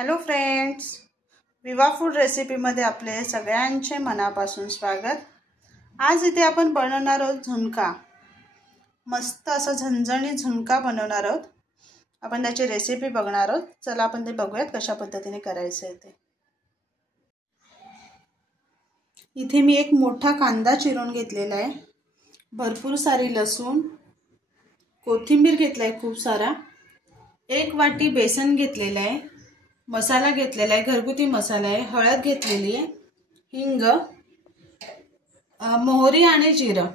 Hello friends, विवा food रेसिपीमध्ये आपले सगळ्यांचे मनापासून स्वागत। आज इथे आपण बनवणार आहोत झुणका। मस्त असा झणझणीत झुणका बनवणार आहोत। आपण त्याची रेसिपी बघणार आहोत। चला आपण ते बघूयात कशा पद्धतीने करायचं आहे ते। इथे मी एक मोठा कांदा चिरून घेतलेला आहे, भरपूर सारी लसूण, कोथिंबीर घेतलाय खूप सारा, एक वाटी बेसन घेतलेला आहे, मसाला घेतलेला आहे, घरगुती मसाला आहे, हळद घेतलेली आहे, हिंग, मोहरी आणि जिरं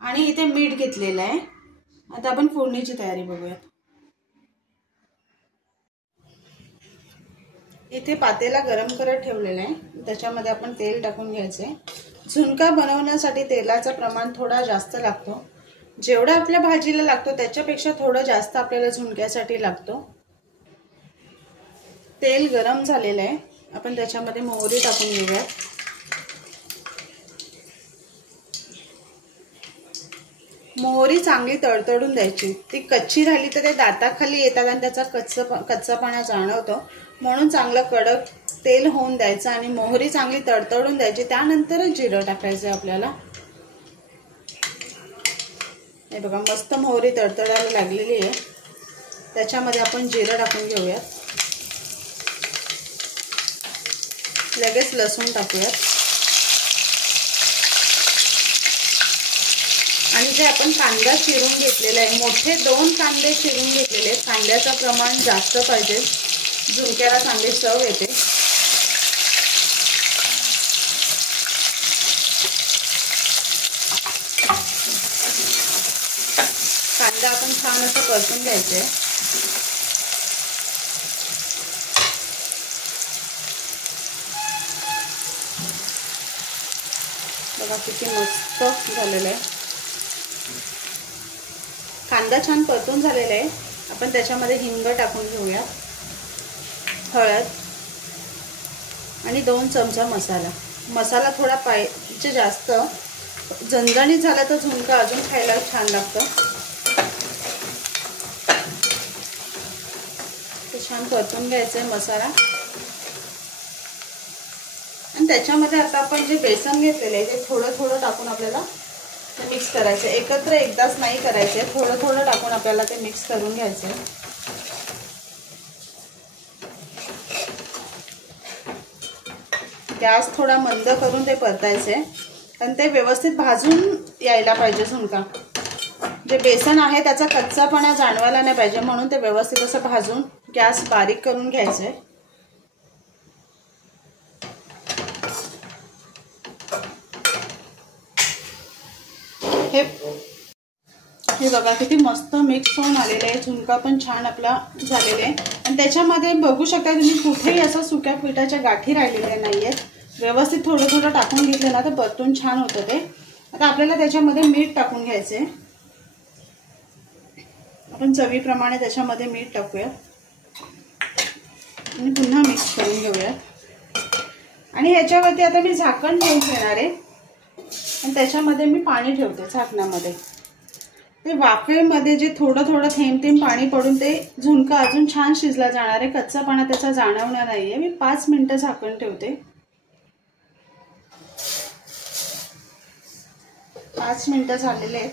आणि इथे मीठ घेतलेलं आहे। आता आपण फोडणीची तयारी बघूया। इथे पातेला गरम करत ठेवलेला आहे, त्याच्यामध्ये आपण तेल टाकून घ्यायचे। झुणका बनवण्यासाठी तेलाचं प्रमाण थोडा जास्त लागतो। जेवढा आपल्या भाजीला लागतो त्याच्यापेक्षा थोडं जास्त आपल्याला झुणक्यासाठी लागतो। तेल गरम झालेलं आहे, आपण त्याच्यामध्ये मोहरी टाकून घेऊया। मोहरी चांगली तडतडून द्यायची। ती कच्ची राहिली तर ते दाताखाली येतात आणि त्याचा कच्चापणा जाणवतो, म्हणून चांगलं कडक तेल होऊन द्यायचं आणि मोहरी चांगली तडतडून द्यायची। त्यानंतरच जिरं टाकायचं आपल्याला। हे बघा, मस्त मोहरी तडतडायला लागलेली आहे, त्याच्यामध्ये आपण जिरं टाकून घेऊया। लगेच लसूण टाकूया आणि जे आपण कांदा चिरून घेतलेला आहे, मोठे 2 कांदे चिरून घेतलेले आहेत। कांद्याचं प्रमाण जास्त पाहिजे, झुणक्याला चांगली चव येते। कांदा आपण छान असं परतून घ्यायचे। बघा किती मस्त झालेलं आहे। कांदा छान परतून झालेला आहे, आपण त्याच्यामध्ये हिंग टाकून घेऊया, हळद आणि 2 चमचा मसाला। मसाला थोडा पाहिजे जास्त, झणझणीत झाला तर झुणका अजून खायला छान लागतं। ते छान परतून घ्यायचं आहे मसाला आणि त्याच्यामध्ये आता आपण जे बेसन घेतलेलं आहे ते थोडं थोडं टाकून आपल्याला ते मिक्स करायचं। एकत्र एकदाच नाही करायचे, थोडं थोडं टाकून आपल्याला ते मिक्स करून घ्यायचं। गॅस थोडा मंद करून ते परतायचे आणि ते व्यवस्थित भाजून यायला पाहिजे झुणका। जे बेसन आहे त्याचा कच्चापणा जाणवायला नाही पाहिजे, म्हणून ते व्यवस्थित असं भाजून गॅस बारीक करून घ्यायचे। हे बघा किती मस्त मिक्स होऊन आलेले आहे। झुणका पण छान आपला झालेला आहे आणि त्याच्यामध्ये बघू शकता तुम्ही कुठेही असं सुक्या पिठाच्या गाठी राहिलेल्या नाहीयेत। व्यवस्थित थोडं थोडं टाकून घेतलं ना तर परतून छान होतं ते। आता आपल्याला त्याच्यामध्ये मीठ टाकून घ्यायचे। आपण चवीप्रमाणे त्याच्यामध्ये मीठ टाकूया आणि पुन्हा मिक्स करून घेऊया आणि ह्याच्यावरती आता मी झाकण ठेवून घेणार आहे आणि त्याच्यामध्ये मी पाणी ठेवते झाकणामध्ये। ते वाफेमध्ये जे थोडं थोडं थेंब थेंब पाणी पडून ते झुणका अजून छान शिजला जाणार आहे, कच्चापणा त्याचा जाणवणार नाहीये। मी 5 मिनिटं झाकण ठेवते। 5 मिनिटं झालेले आहेत।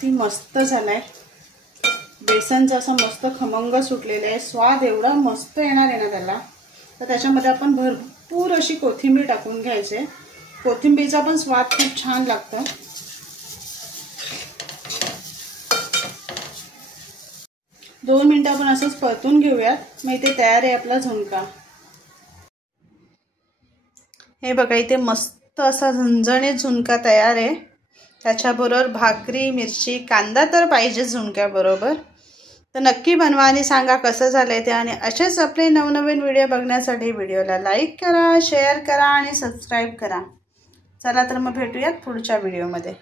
ती मस्त झालाय, बेसनचा असं मस्त खमंग सुटलेला आहे। स्वाद एवढा मस्त येणार आहे ना त्याला। तर त्याच्यामध्ये आपण भरपूर अशी कोथिंबीर टाकून घ्यायचे। कोथिंबीरचा पण स्वाद खूप छान लागतो। दोन मिनिटं आपण असंच परतून घेऊयात। मग इथे तयार आहे आपला झुणका। हे बघा, इथे मस्त असा झणझणीत झुणका तयार आहे। त्याच्याबरोबर भाकरी, मिरची, कांदा तर पाहिजे झुणक्याबरोबर। तर नक्की बनवा आणि सांगा कसं झालंय ते। आणि असेच आपले नवनवीन व्हिडिओ बघण्यासाठी व्हिडिओला लाईक करा, शेअर करा आणि सबस्क्राईब करा। चला तर मग भेटूयात पुढच्या व्हिडिओमध्ये।